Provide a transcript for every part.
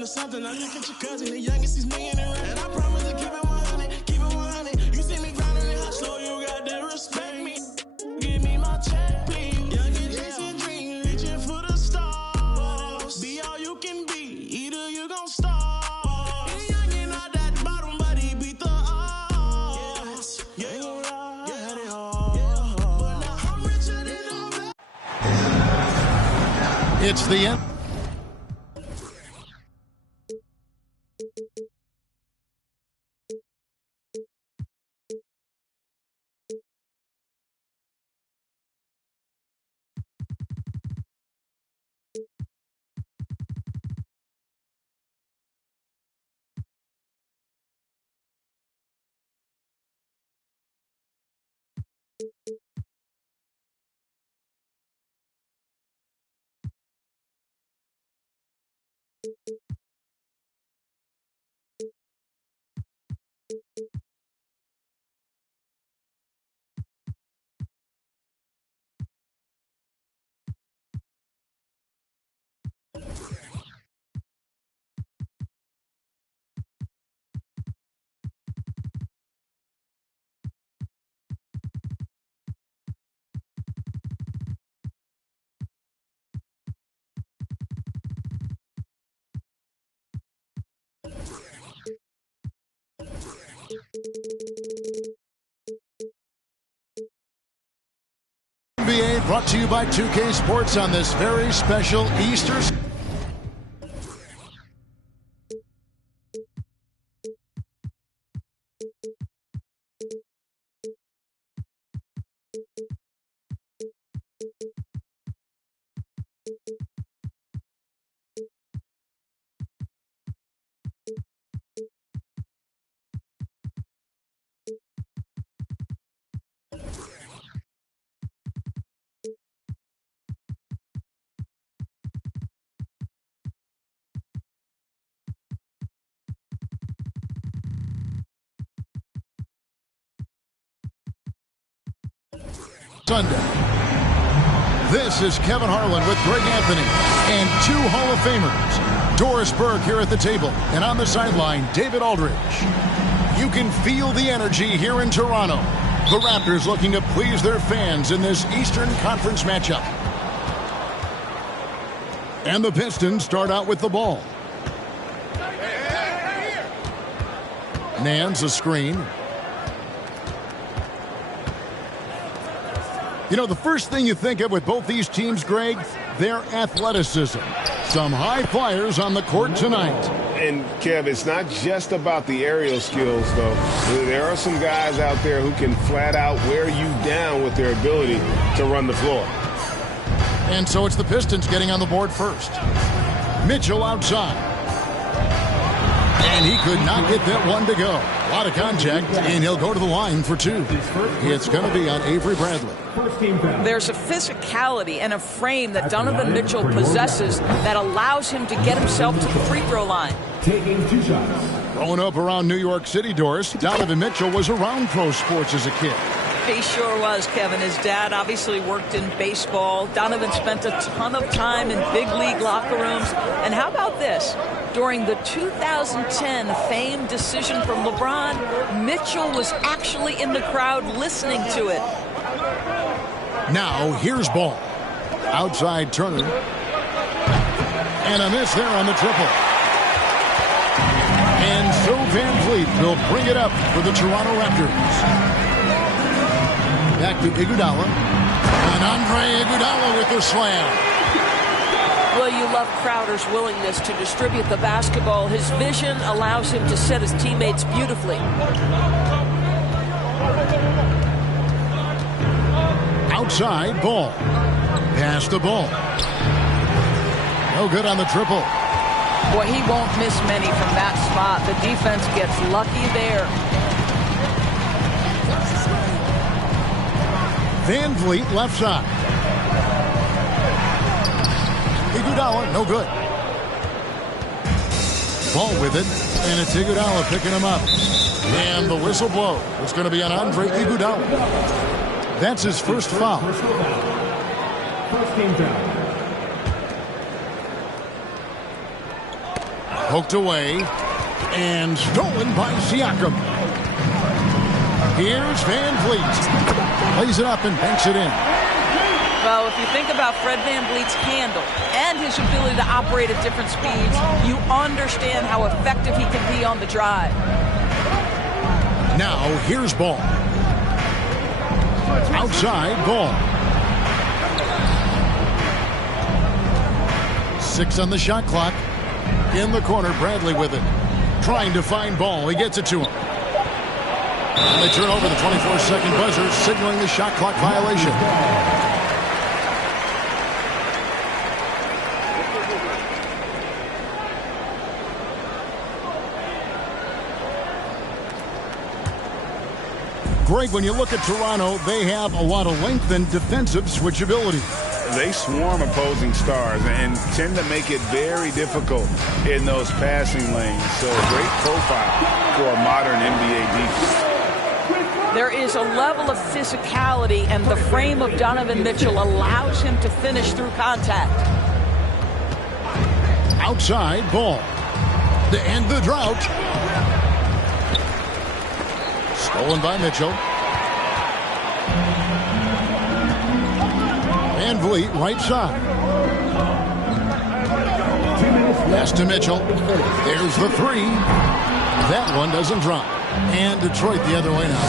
into something. I look at your cousin, the youngest, he's making it right. And I promise to keep it 100, keep it 100. You see me grinding and hustle, you got to respect me. Give me my check, please. Youngin' chasing dreams, reaching for the stars. Be all you can be, either you gon' starve. Youngin' out that bottom, but he beat the odds. Yeah, yeah, they all. But now I'm richer than all. It's the end. NBA brought to you by 2K Sports on this very special Easter. Sunday. This is Kevin Harlan with Greg Anthony and two Hall of Famers. Doris Burke here at the table, and on the sideline, David Aldridge. You can feel the energy here in Toronto. The Raptors looking to please their fans in this Eastern Conference matchup. And the Pistons start out with the ball. Nance a screen. You know, the first thing you think of with both these teams, Greg, their athleticism. Some high flyers on the court tonight. And, Kev, it's not just about the aerial skills, though. There are some guys out there who can flat out wear you down with their ability to run the floor. And so it's the Pistons getting on the board first. Mitchell outside. And he could not get that one to go. A lot of contact, and he'll go to the line for two. It's going to be on Avery Bradley. There's a physicality and a frame that Donovan Mitchell possesses that allows him to get himself to the free throw line. Taking 2 shots. Growing up around New York City, Doris, Donovan Mitchell was around pro sports as a kid. He sure was, Kevin. His dad obviously worked in baseball. Donovan spent a ton of time in big league locker rooms. And how about this? During the 2010 famed decision from LeBron, Mitchell was actually in the crowd listening to it. Now, here's ball. Outside Turner. And a miss there on the triple. And so Van Vliet will bring it up for the Toronto Raptors. Back to Iguodala. And Andre Iguodala with the slam. Well, you love Crowder's willingness to distribute the basketball. His vision allows him to set his teammates beautifully. Outside, ball. Pass the ball. No good on the triple. Boy, he won't miss many from that spot. The defense gets lucky there. Van Vliet left side. Iguodala, no good. Ball with it, and it's Iguodala picking him up. And the whistle blow. It's going to be on Andre Iguodala. That's his first foul. First team foul. Poked away and stolen by Siakam. Here's Van Vliet. Plays it up and banks it in. Well, if you think about Fred VanVleet's handle and his ability to operate at different speeds, you understand how effective he can be on the drive. Now, here's Ball. Outside, Ball. 6 on the shot clock. In the corner, Bradley with it. Trying to find Ball. He gets it to him. And they turn over the 24-second buzzer, signaling the shot clock violation. Greg, when you look at Toronto, they have a lot of length and defensive switchability. They swarm opposing stars and tend to make it very difficult in those passing lanes. So great profile for a modern NBA defense. There is a level of physicality, and the frame of Donovan Mitchell allows him to finish through contact. Outside, Ball. To end the drought. Stolen by Mitchell. Van Vliet, right side. Pass to Mitchell. There's the 3. That one doesn't drop. And Detroit the other way now.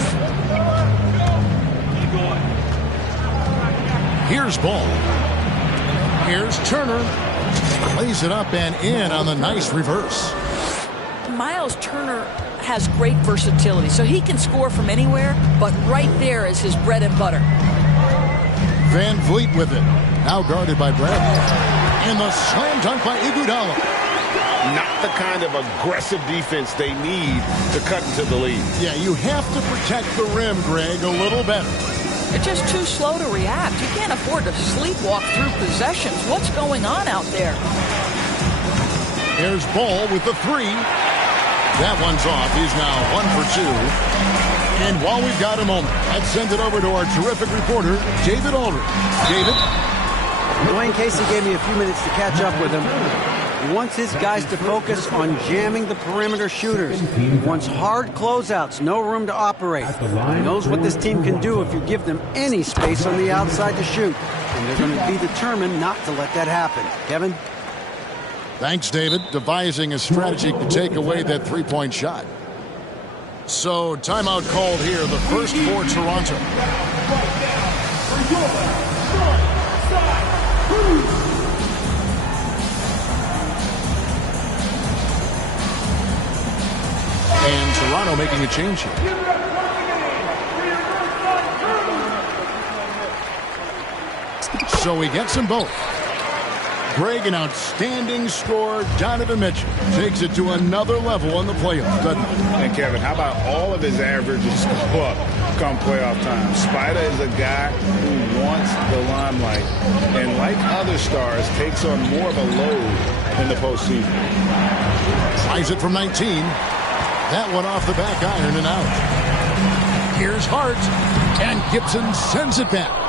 Here's Ball. Here's Turner. Plays it up and in on the nice reverse. Miles Turner has great versatility, so he can score from anywhere, but right there is his bread and butter. Van Vliet with it. Now guarded by Bradley. And the slam dunk by Iguodala. Not the kind of aggressive defense they need to cut into the lead. Yeah, you have to protect the rim, Greg, a little better. They're just too slow to react. You can't afford to sleepwalk through possessions. What's going on out there? Here's Ball with the 3. That one's off. He's now 1 for 2. And while we've got a moment, let's send it over to our terrific reporter, David Aldridge. David? Dwayne Casey gave me a few minutes to catch up with him. He wants his guys to focus on jamming the perimeter shooters. He wants hard closeouts, no room to operate. He knows what this team can do if you give them any space on the outside to shoot. And they're going to be determined not to let that happen. Kevin? Thanks, David. Devising a strategy to take away that three-point shot. So, timeout called here, the first for Toronto. And Toronto making a change here. So he gets them both. Greg, an outstanding scorer. Donovan Mitchell takes it to another level in the playoffs, doesn't he? And Kevin, how about all of his averages go up come playoff time? Spider is a guy who wants the limelight, and like other stars, takes on more of a load in the postseason. Tries it from 19. That one off the back iron and out. Here's Hart, and Gibson sends it back.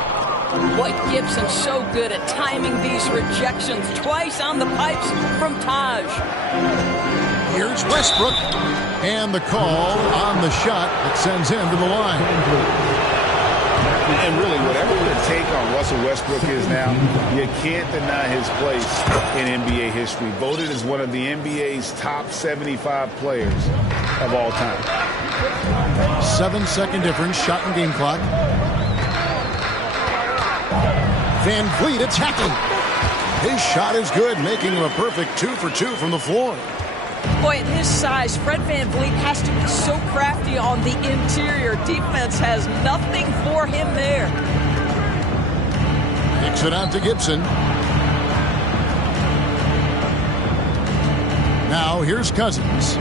White Gibson so good at timing these rejections. Twice on the pipes from Taj. Here's Westbrook. And the call on the shot that sends him to the line. And really, whatever the take on Russell Westbrook is now, you can't deny his place in NBA history. Voted as one of the NBA's top 75 players of all time. 7-second difference, shot and game clock. Van Vliet attacking. His shot is good, making him a perfect 2 for 2 from the floor. Boy, at his size, Fred VanVleet has to be so crafty on the interior. Defense has nothing for him there. Kicks it out to Gibson. Now here's Cousins.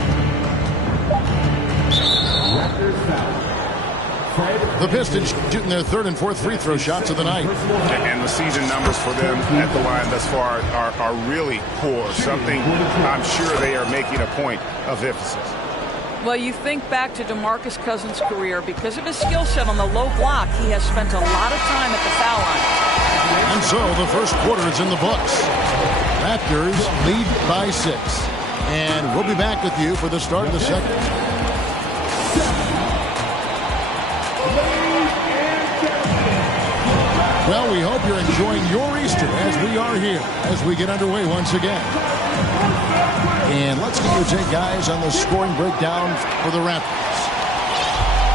The Pistons shooting their third and fourth free throw shots of the night. And the season numbers for them at the line thus far are really poor. Something I'm sure they are making a point of emphasis. Well, you think back to DeMarcus Cousins' career. Because of his skill set on the low block, he has spent a lot of time at the foul line. And so the first quarter is in the books. Raptors lead by 6. And we'll be back with you for the start of the second. Well, we hope you're enjoying your Easter as we are here as we get underway once again. And let's get your take, guys, on the scoring breakdown for the Raptors.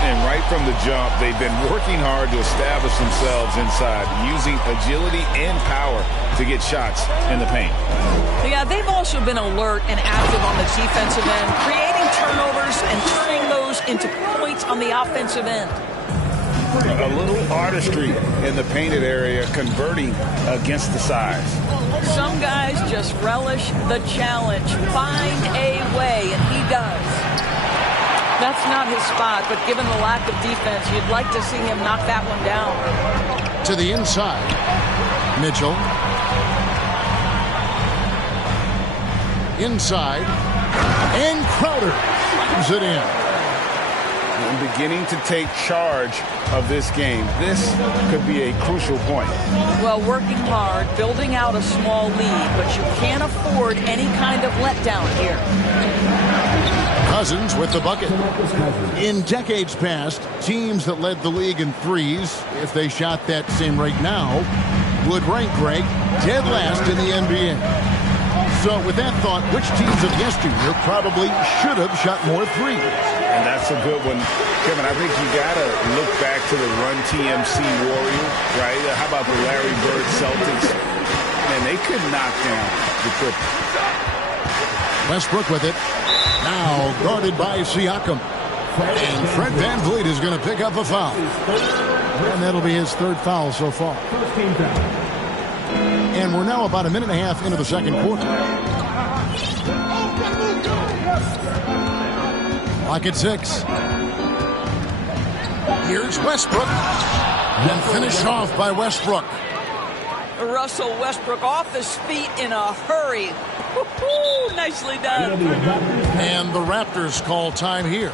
And right from the jump, they've been working hard to establish themselves inside, using agility and power to get shots in the paint. Yeah, they've also been alert and active on the defensive end, creating turnovers and turning those into points on the offensive end. A little artistry in the painted area, converting against the size. Some guys just relish the challenge, find a way, and he does. That's not his spot, but given the lack of defense, you'd like to see him knock that one down. To the inside, Mitchell. Inside, and Crowder leaves it in. And beginning to take charge of this game. This could be a crucial point. Well, working hard, building out a small lead, but you can't afford any kind of letdown here. Cousins with the bucket. In decades past, teams that led the league in threes, if they shot that same rate now, would rank Greg dead last in the NBA. So with that thought, which teams of yesteryear probably should have shot more threes? And that's a good one. Kevin, I think you got to look back to the Run TMC Warriors, right? How about the Larry Bird Celtics? Man, they could knock down the Clippers. Westbrook with it. Now guarded by Siakam. And Fred VanVleet is going to pick up a foul. And that'll be his third foul so far. And we're now about a minute and a half into the second quarter. Clock at 6. Here's Westbrook. And finished off by Westbrook. Russell Westbrook off his feet in a hurry. Nicely done. And the Raptors call time here.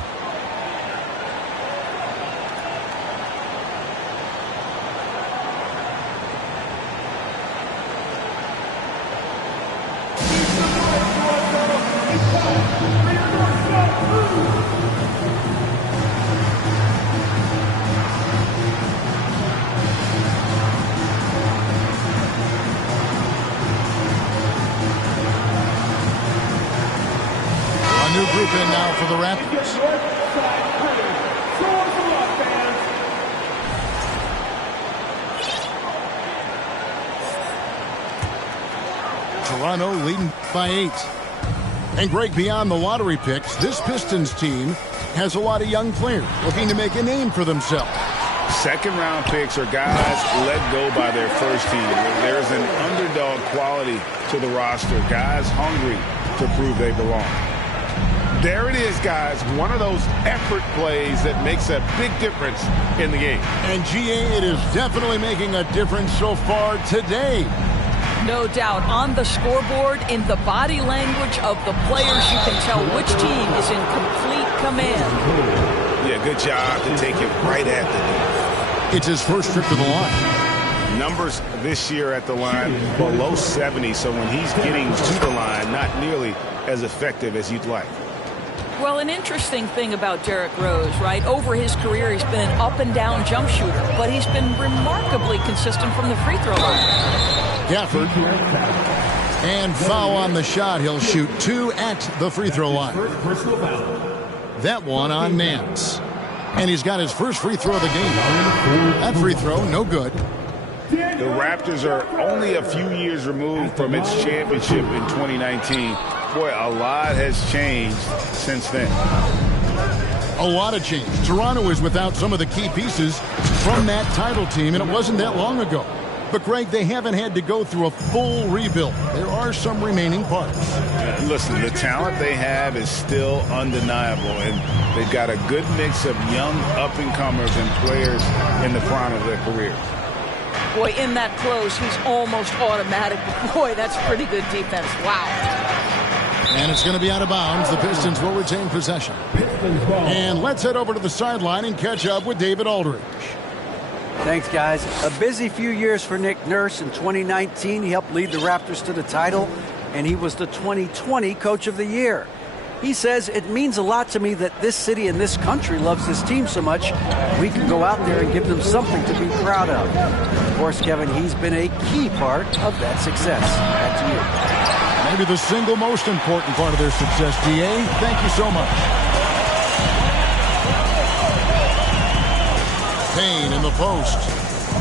New group in now for the Raptors. Toronto leading by 8. And Greg, beyond the lottery picks, this Pistons team has a lot of young players looking to make a name for themselves. Second-round picks are guys let go by their first team. There's an underdog quality to the roster. Guys hungry to prove they belong. There it is, guys. One of those effort plays that makes a big difference in the game. And GA, it is definitely making a difference so far today. No doubt. On the scoreboard, in the body language of the players, you can tell which team is in complete command. Yeah, good job to take it right at the net. It's his first trip to the line. Numbers this year at the line below 70, so when he's getting to the line, not nearly as effective as you'd like. Well, an interesting thing about Derrick Rose, right? Over his career, he's been an up-and-down jump shooter, but he's been remarkably consistent from the free throw line. Gafford. And foul on the shot. He'll shoot 2 at the free throw line. That one on Nance. And he's got his first free throw of the game. That free throw, no good. The Raptors are only a few years removed from its championship in 2019. Boy, a lot has changed since then. A lot of change. Toronto is without some of the key pieces from that title team, and it wasn't that long ago. But, Greg, they haven't had to go through a full rebuild. There are some remaining parts. Listen, the talent they have is still undeniable, and they've got a good mix of young up-and-comers and players in the prime of their careers. Boy, in that close, he's almost automatic. Boy, that's pretty good defense. Wow. And it's going to be out of bounds. The Pistons will retain possession. And let's head over to the sideline and catch up with David Aldridge. Thanks, guys. A busy few years for Nick Nurse. In 2019, he helped lead the Raptors to the title. and he was the 2020 Coach of the Year. He says, "It means a lot to me that this city and this country loves this team so much. We can go out there and give them something to be proud of." Of course, Kevin, he's been a key part of that success. Back to you. Maybe the single most important part of their success, D.A. Thank you so much. Payne in the post.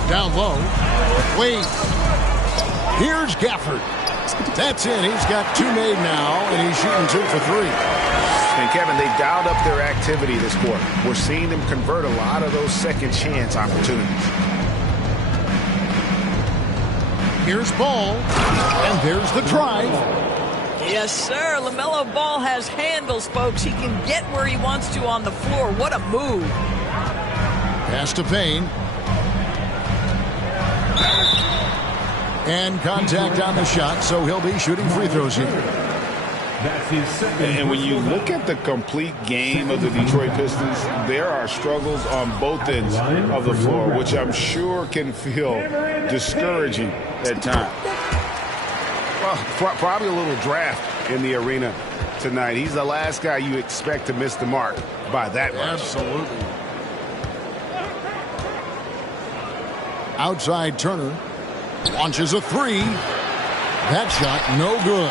Down low. Wade. Here's Gafford. That's it. He's got 2 made now, and he's shooting 2 for 3. And, Kevin, they dialed up their activity this quarter. We're seeing them convert a lot of those second chance opportunities. Here's Ball, and there's the drive. Yes, sir. LaMelo Ball has handles, folks. He can get where he wants to on the floor. What a move. Pass to Payne. And contact on the shot, so he'll be shooting free throws here. That's his second. And when you look at the complete game of the Detroit Pistons, there are struggles on both ends of the floor, which I'm sure can feel discouraging at times. Well, probably a little draft in the arena tonight. He's the last guy you expect to miss the mark by that much. Absolutely. Outside Turner. Launches a 3. That shot no good.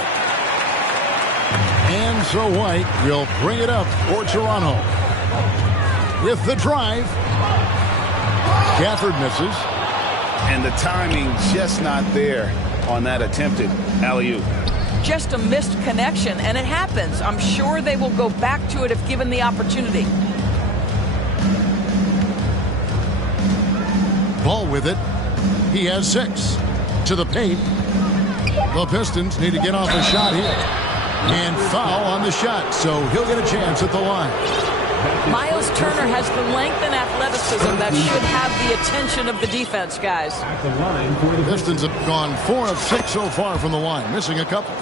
And so White will bring it up for Toronto. With the drive. Gafford misses. And the timing just not there on that attempted alley-oop. Just a missed connection, and it happens. I'm sure they will go back to it if given the opportunity. Ball with it. He has 6. To the paint. The Pistons need to get off a shot here. And foul on the shot, so he'll get a chance at the line. Miles Turner has the length and athleticism that should have the attention of the defense, guys. At the line for the Pistons have gone 4 of 6 so far from the line, missing a couple.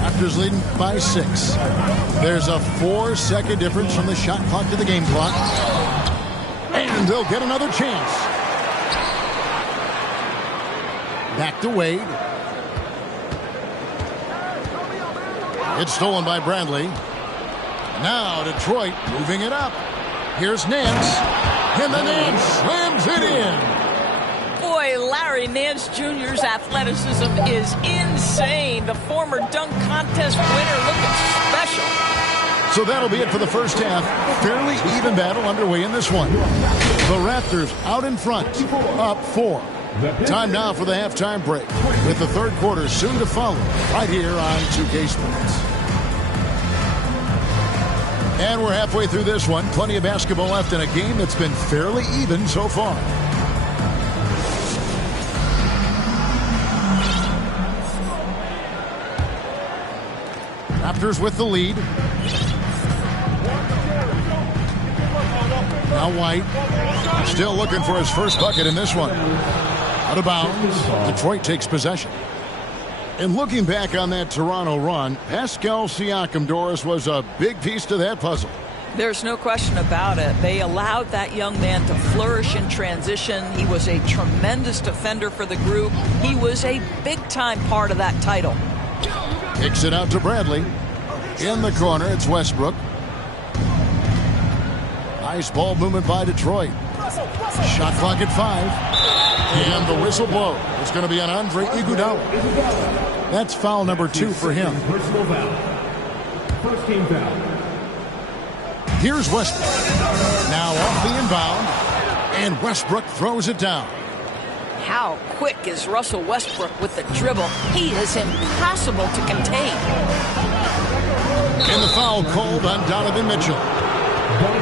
Raptors leading by 6. There's a 4-second difference from the shot clock to the game clock. And they'll get another chance. Back to Wade. It's stolen by Bradley. Now Detroit moving it up. Here's Nance. And the Nance slams it in. Boy, Larry Nance Jr.'s athleticism is insane. The former dunk contest winner looking special. So that'll be it for the first half. Fairly even battle underway in this one. The Raptors out in front, up 4. Time now for the halftime break, with the third quarter soon to follow, right here on 2K Sports. And we're halfway through this one. Plenty of basketball left in a game that's been fairly even so far. Raptors with the lead. Now White, still looking for his first bucket in this one. Out of bounds. Detroit takes possession. And looking back on that Toronto run, Pascal Siakam, Doris, was a big piece to that puzzle. There's no question about it. They allowed that young man to flourish in transition. He was a tremendous defender for the group. He was a big-time part of that title. Kicks it out to Bradley. In the corner, it's Westbrook. Nice ball movement by Detroit. Shot clock at 5. And the whistle blow. It's going to be on Andre Iguodala. That's foul number 2 for him. personal foul. First team foul. Here's Westbrook. Now off the inbound. And Westbrook throws it down. How quick is Russell Westbrook with the dribble? He is impossible to contain. And the foul called on Donovan Mitchell.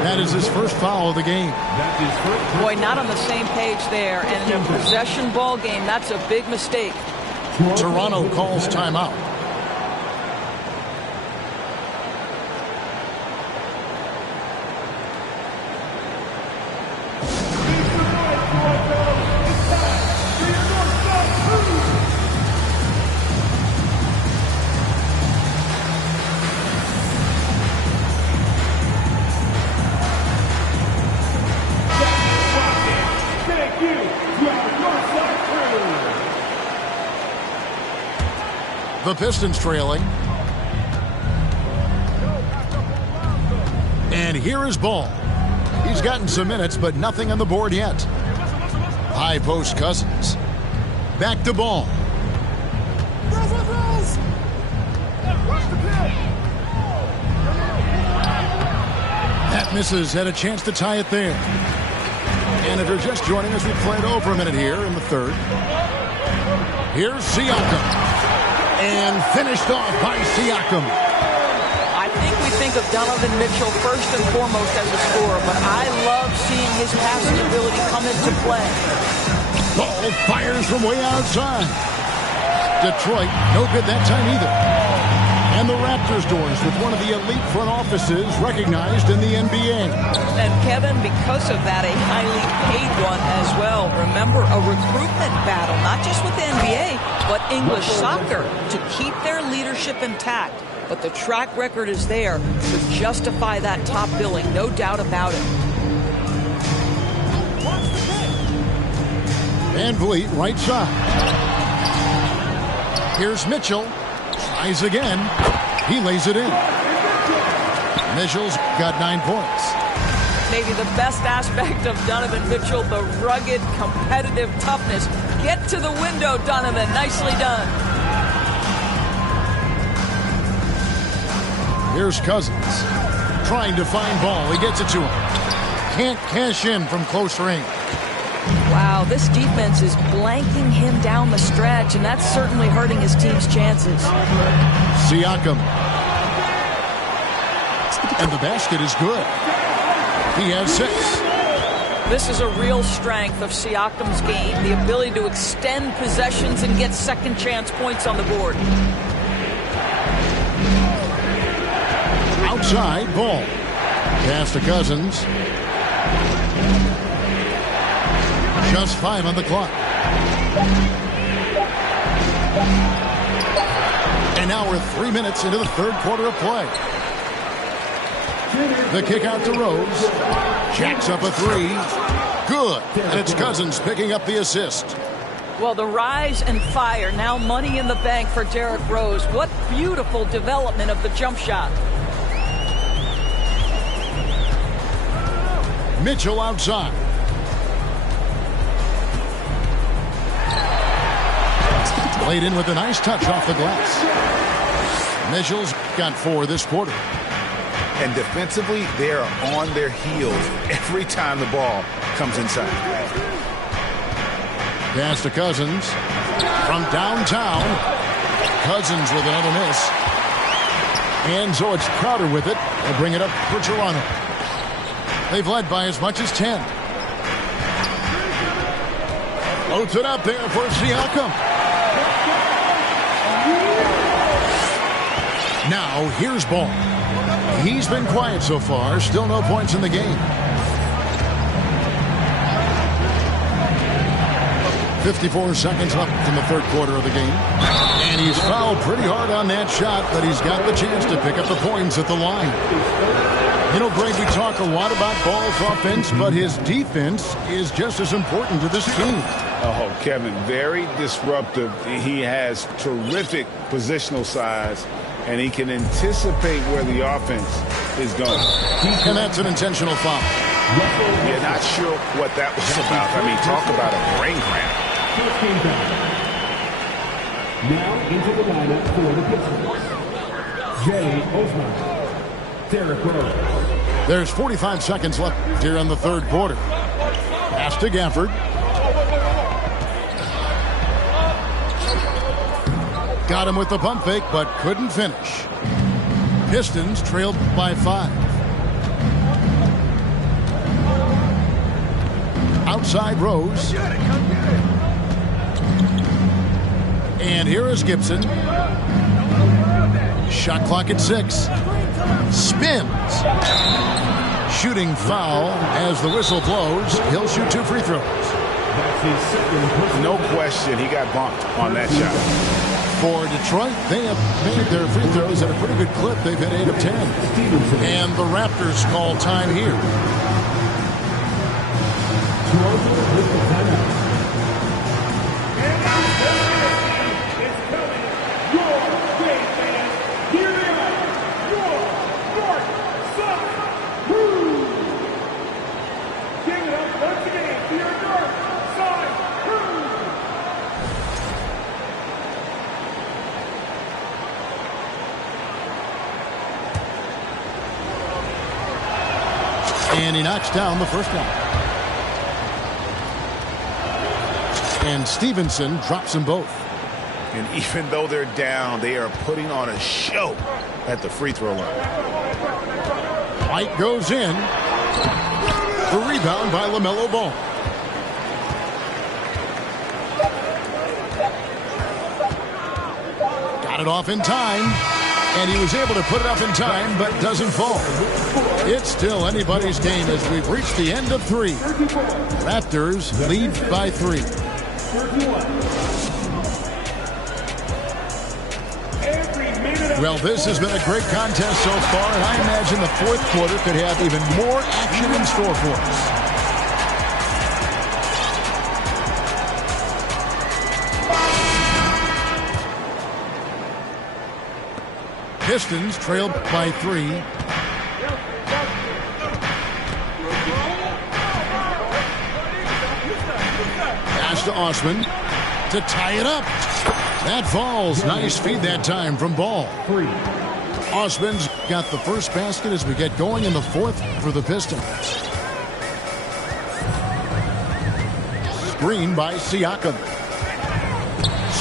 That is his first foul of the game. Boy, not on the same page there. And in a possession ball game, that's a big mistake. Toronto calls timeout. The Pistons trailing. And here is Ball. He's gotten some minutes, but nothing on the board yet. High post Cousins. Back to Ball. That misses. Had a chance to tie it there. And if you're just joining us, we played over a minute here in the third. Here's Siakam. And finished off by Siakam. I think we think of Donovan Mitchell first and foremost as a scorer, but I love seeing his passing ability come into play. Ball fires from way outside. Detroit, no good that time either. And the Raptors doors with one of the elite front offices recognized in the NBA. And Kevin, because of that, a highly paid one as well. Remember, a recruitment battle, not just with the NBA, but English soccer to keep their leadership intact. But the track record is there to justify that top billing, no doubt about it. Van Vliet, right side. Here's Mitchell. Tries again. He lays it in. Mitchell's got 9 points. Maybe the best aspect of Donovan Mitchell, the rugged, competitive toughness. Get to the window, Donovan. Nicely done. Here's Cousins. Trying to find Ball. He gets it to him. Can't cash in from close range. Wow, this defense is blanking him down the stretch, and that's certainly hurting his team's chances. Siakam. And the basket is good. He has 6. This is a real strength of Siakam's game, the ability to extend possessions and get second chance points on the board. Outside, Ball. Pass to Cousins. Just 5 on the clock. And now we're 3 minutes into the third quarter of play. The kick out to Rose. Jacks up a 3. Good. And it's Cousins picking up the assist. Well, the rise and fire, now money in the bank for Derrick Rose. What beautiful development of the jump shot. Mitchell outside. Played in with a nice touch off the glass. Mitchell's got 4 this quarter. And defensively, they are on their heels every time the ball comes inside. Pass to Cousins. From downtown. Cousins with another miss. And so it's Crowder with it. They'll bring it up for Toronto. They've led by as much as 10. Loads it up there for Siakam. Now, here's Ball. He's been quiet so far. Still no points in the game. 54 seconds left in the third quarter of the game. And he's fouled pretty hard on that shot, but he's got the chance to pick up the points at the line. You know, Greg, we talk a lot about Ball's offense, but his defense is just as important to this team. Oh, Kevin, very disruptive. He has terrific positional size, and he can anticipate where the offense is going. And that's an intentional foul. Yeah, not sure what that was about. I mean, talk about a brain cramp. Now into the lineup for the Pistons. Jay Osman. Derrick Rose. There's 45 seconds left here in the third quarter. Pass to Gafford. Got him with the pump fake, but couldn't finish. Pistons trailed by 5. Outside Rose. And here is Gibson. Shot clock at 6. Spins. Shooting foul as the whistle blows. He'll shoot 2 free throws. No question, he got bumped on that shot. For Detroit, they have made their free throws at a pretty good clip. They've hit 8 of 10. And the Raptors call time here. And he knocks down the first one. And Stevenson drops them both. And even though they're down, they are putting on a show at the free throw line. White goes in. The rebound by LaMelo Ball. Got it off in time. And he was able to put it up in time, but doesn't fall. It's still anybody's game as we've reached the end of 3. Raptors lead by 3. Well, this has been a great contest so far, and I imagine the fourth quarter could have even more action in store for us. Pistons trailed by 3. Pass to Osman to tie it up. That falls. Nice feed that time from Ball. Osman's got the first basket as we get going in the fourth for the Pistons. Screen by Siakam.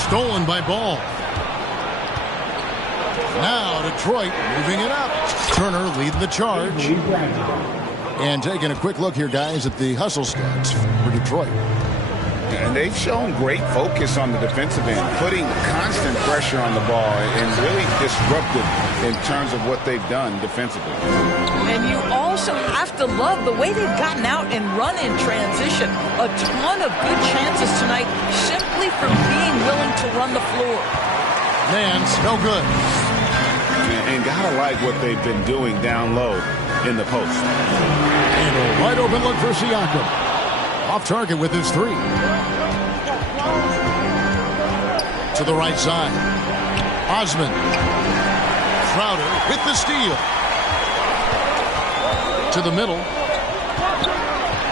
Stolen by Ball. Now Detroit moving it up. Turner leading the charge. And taking a quick look here, guys, at the hustle stats for Detroit. And they've shown great focus on the defensive end, putting constant pressure on the ball and really disruptive in terms of what they've done defensively. And you also have to love the way they've gotten out and run in transition. A ton of good chances tonight simply from being willing to run the floor. Nance, no good. And gotta like what they've been doing down low in the post. And a wide open look for Siakam. Off target with his 3. To the right side. Osman. Crowder with the steal. To the middle.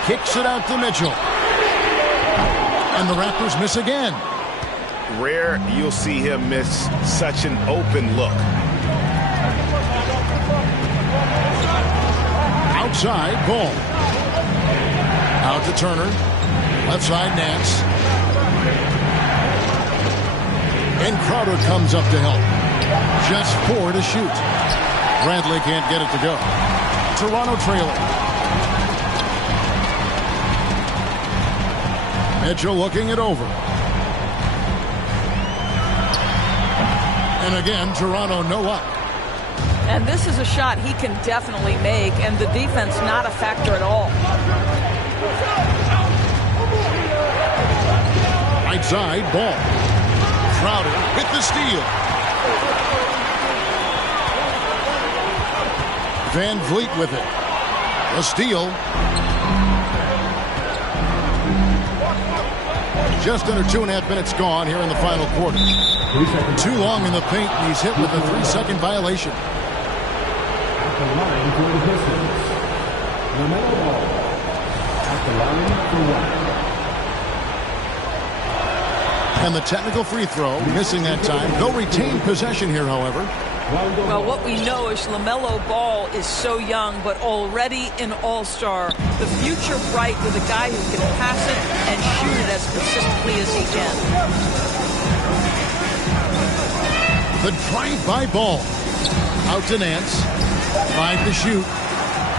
Kicks it out to Mitchell. And the Raptors miss again. Rare you'll see him miss such an open look. Outside, Ball. Out to Turner. Left side, Nance. And Crowder comes up to help. Just 4 to shoot. Bradley can't get it to go. Toronto trailing. Mitchell looking it over. And again, Toronto no luck. And this is a shot he can definitely make, and the defense not a factor at all. Right side, Ball. Crowder with the steal. Van Vliet with it. A steal. Just under 2.5 minutes gone here in the final quarter. Too long in the paint, and he's hit with a 3-second violation. At the line for the Pistons, LaMelo Ball. At the line for 1. And the technical free throw, missing that time. They'll retain possession here, however. Well, what we know is LaMelo Ball is so young, but already an all-star. The future bright with a guy who can pass it and shoot it as consistently as he can. The drive-by Ball. Out to Nance. 5 to shoot.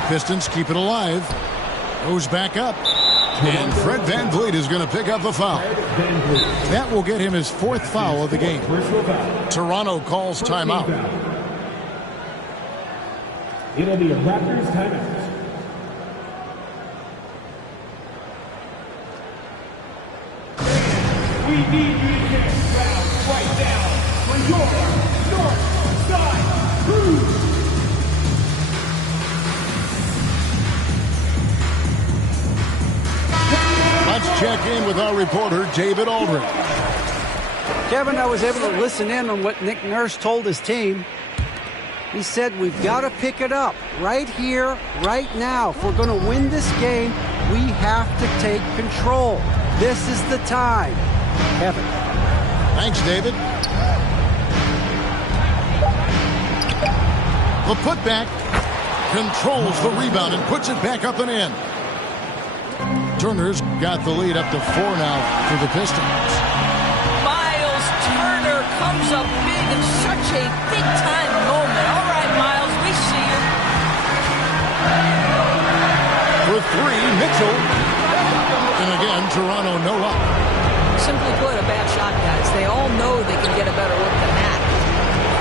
Pistons keep it alive. Goes back up. And Fred Van Vliet is going to pick up the foul. That will get him his 4th foul of the game. Toronto calls timeout. It'll be a Raptors timeout. We need you to get foul right now for your North Side Crew. Let's check in with our reporter, David Aldridge. Kevin, I was able to listen in on what Nick Nurse told his team. He said, we've got to pick it up right here, right now. If we're going to win this game, we have to take control. This is the time. Kevin. Thanks, David. The putback. Controls the rebound and puts it back up and in. Turner's got the lead up to 4 now for the Pistons. Miles Turner comes up big in such a big-time moment. All right, Miles, we see you. For 3, Mitchell. And again, Toronto no luck. Simply put, a bad shot, guys. They all know they can get a better look than that.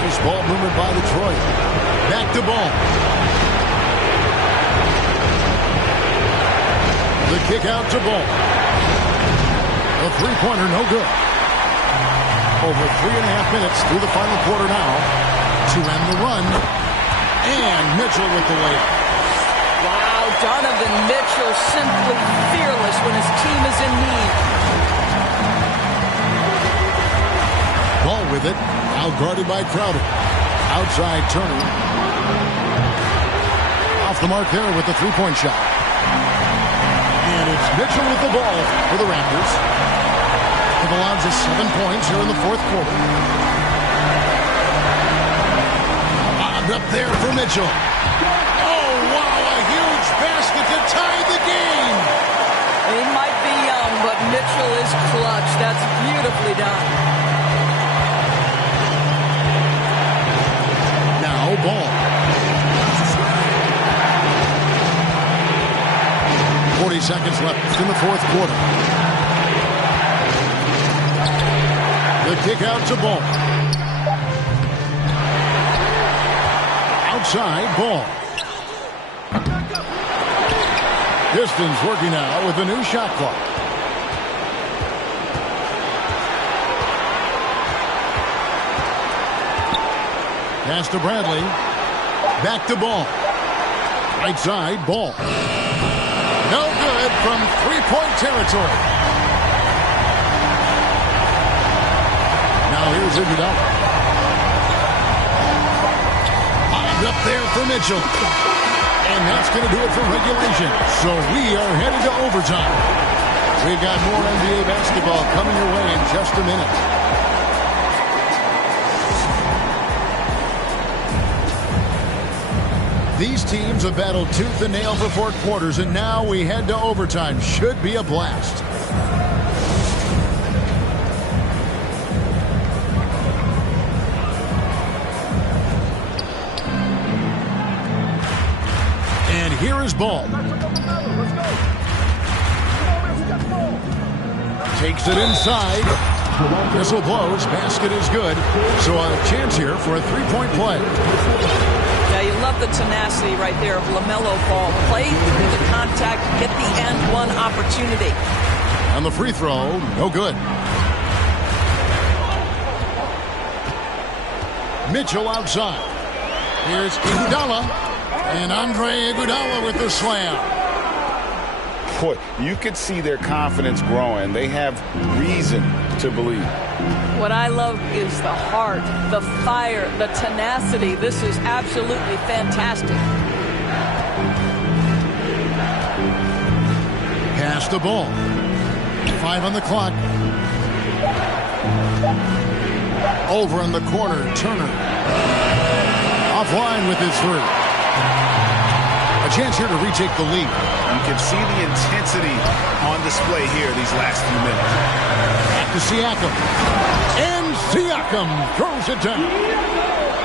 Nice ball movement by Detroit. Back to Ball. The kick out to Ball. A three-pointer, no good. Over 3.5 minutes through the final quarter now to end the run. And Mitchell with the layup. Wow, Donovan Mitchell simply fearless when his team is in need. Ball with it. Now guarded by Crowder. Outside Turner. Off the mark there with the three-point shot. And it's Mitchell with the ball for the Raptors. It allows us 7 points here in the fourth quarter. Bobbed up there for Mitchell. Oh, wow, a huge basket to tie the game. He might be young, but Mitchell is clutch. That's beautifully done. Now Ball. 40 seconds left in the fourth quarter. The kick out to Ball. Outside Ball. Pistons working now with a new shot clock. Pass to Bradley. Back to Ball. Right side, Ball. No good from three-point territory. Now here's Iguodala. Bobbed up there for Mitchell. And that's going to do it for regulation. So we are headed to overtime. We've got more NBA basketball coming your way in just a minute. These teams have battled tooth and nail for 4 quarters, and now we head to overtime. Should be a blast. And here is Ball. Takes it inside. Whistle blows. Basket is good. So a chance here for a three-point play. Yeah, you love the tenacity right there of LaMelo Ball. Play through the contact, get the and one opportunity. And the free throw, no good. Mitchell outside. Here's Iguodala. And Andre Iguodala with the slam. Boy, you could see their confidence growing. They have reason to believe. What I love is the heart, the fire, the tenacity. This is absolutely fantastic. Pass the ball. 5 on the clock. Over in the corner, Turner. Offline with his three. A chance here to retake the lead. You can see the intensity on display here these last few minutes. Back to Siakam. And Siakam throws it down.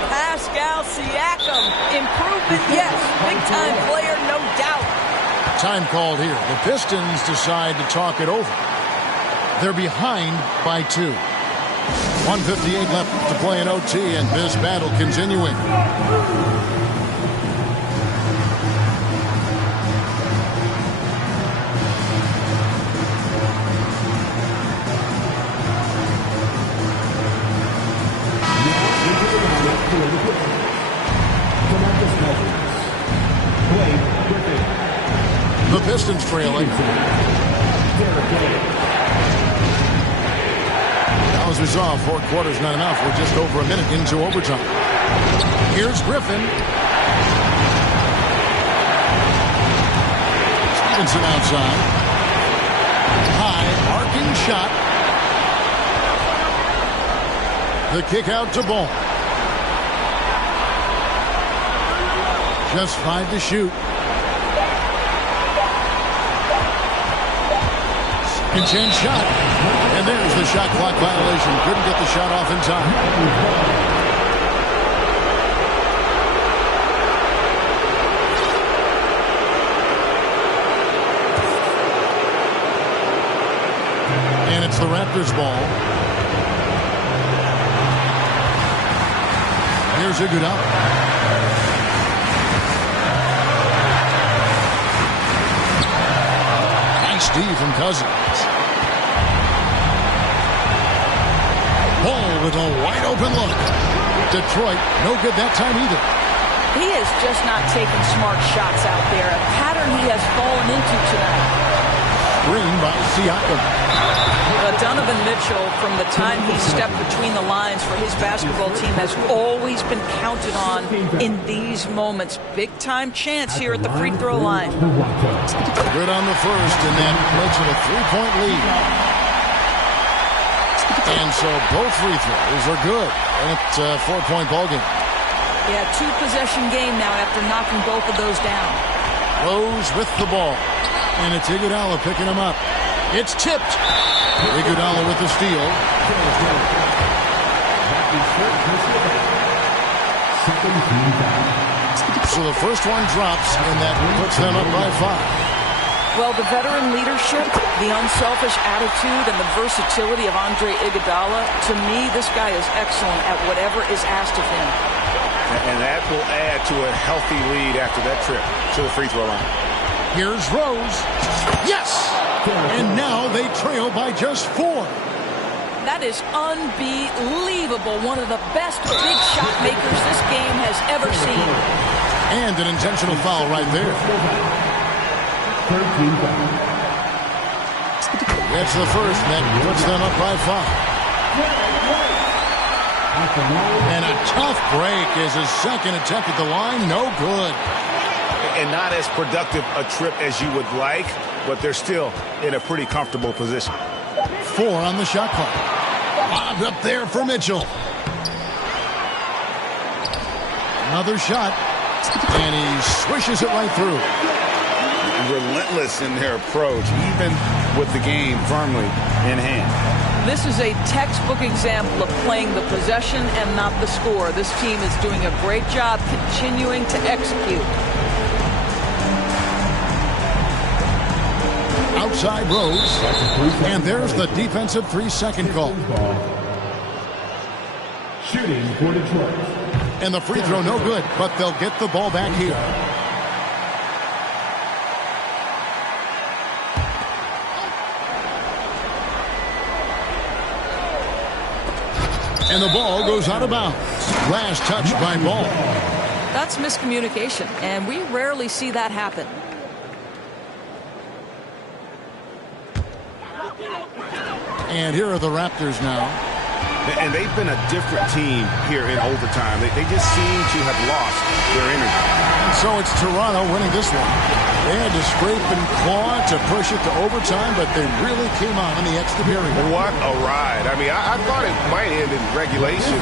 Pascal Siakam. Improvement, yes. Big-time player, no doubt. Time called here. The Pistons decide to talk it over. They're behind by 2. 1:58 left to play in OT, and this battle continuing. The Pistons trailing. Now, as we saw, 4 quarters not enough. We're just over a minute into overtime. Here's Griffin. Stevenson outside. High, arcing shot. The kick out to Ball. Just 5 to shoot. Second chance shot. And there's the shot clock violation. Couldn't get the shot off in time. And it's the Raptors ball. Here's Iguodala. Nice D from Cousins. Ball with a wide open look. Detroit, no good that time either. He is just not taking smart shots out there. A pattern he has fallen into tonight. Green by Siakam. Donovan Mitchell, from the time he stepped between the lines for his basketball team, has always been counted on in these moments. Big-time chance here at the free throw line. Good on the first, and that makes it a 3-point lead. And so both free throws are good. And it's a 4-point ball game. Yeah, 2-possession game now after knocking both of those down. Rose with the ball. And it's Iguodala picking him up. It's tipped. Iguodala with the steal. So the first one drops, and that puts them up by 5. Well, the veteran leadership, the unselfish attitude, and the versatility of Andre Iguodala, to me, this guy is excellent at whatever is asked of him. And that will add to a healthy lead after that trip to the free throw line. Here's Rose. Yes! And now they trail by just 4. That is unbelievable. One of the best big shot makers this game has ever seen. And an intentional foul right there. That's the first, and that puts them up by 5. And a tough break is his second attempt at the line. No good. And not as productive a trip as you would like, but they're still in a pretty comfortable position. 4 on the shot clock. Lobbed up there for Mitchell. Another shot. And he swishes it right through. Relentless in their approach, even with the game firmly in hand. This is a textbook example of playing the possession and not the score. This team is doing a great job continuing to execute. Outside Rose. And there's the defensive 3-second call. Shooting for Detroit. And the free throw no good, but they'll get the ball back here. And the ball goes out of bounds. Last touch by Ball. That's miscommunication, and we rarely see that happen. And here are the Raptors now. And they've been a different team here in overtime. They just seem to have lost their energy. And so it's Toronto winning this one. They had to scrape and claw to push it to overtime, but they really came on in the extra period. What a ride. I mean, I thought it might end in regulation.